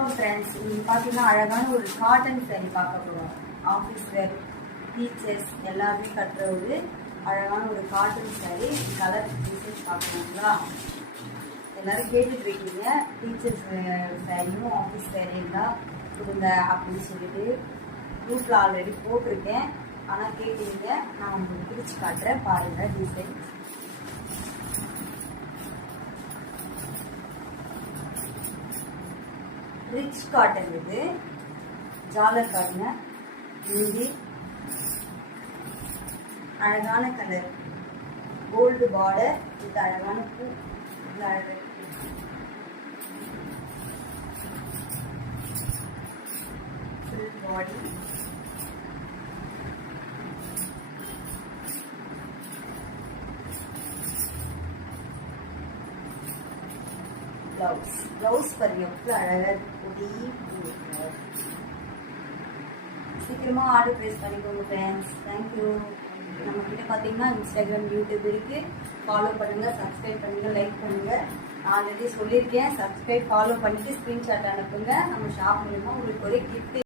வணக்கம் ஃப்ரெண்ட்ஸ் இன்னைக்கு பார்த்தீங்கன்னா அழகான ஒரு காட்டன் சேரீ பார்க்க போகிறோம் ஆஃபீஸ் வேர் டீச்சர்ஸ் எல்லாருமே கட்டுற ஒரு அழகான ஒரு காட்டன் saree கலர் டிசைன் பார்க்கணுங்களா? எல்லோரும் கேட்டுட்ருக்கீங்க. டீச்சர்ஸ் சாரியும் ஆஃபீஸ் சாரியும் தான் கொடுங்க அப்படின்னு சொல்லிட்டு குரூப்பில் ஆல்ரெடி போட்டிருக்கேன். ஆனால் கேட்டீங்க நான் உங்களுக்கு பிரித்து காட்டுறேன். பாருங்கள் டீசைன்ஸ் ரிச் காட்டன் இது. ஜாலர் பாருங்க இந்தி அழகான கலர் கோல்டு பார்டர் இது அழகான பூ. இது அழகு. ஃபுல் பாடி ப்ளவுஸ் ப்ளவுஸ் பாருங்க எவ்வளோ அழகாக கொடி சீக்கிரமா ஆர்டர் ப்ளேஸ் பண்ணிக்கோங்க ஃப்ரெண்ட்ஸ் தேங்க்யூ நம்ம கிட்ட பார்த்தீங்கன்னா இன்ஸ்டாகிராம் யூடியூப் இருக்குது ஃபாலோ பண்ணுங்கள் சப்ஸ்கிரைப் பண்ணுங்கள் லைக் பண்ணுங்கள் நான் ஆல்ரெடி சொல்லியிருக்கேன். சப்ஸ்கிரைப் ஃபாலோ பண்ணிட்டு ஸ்க்ரீன்ஷாட் அனுப்புங்க. நம்ம ஷாப் மூலமா உங்களுக்கு ஒரு கிஃப்ட்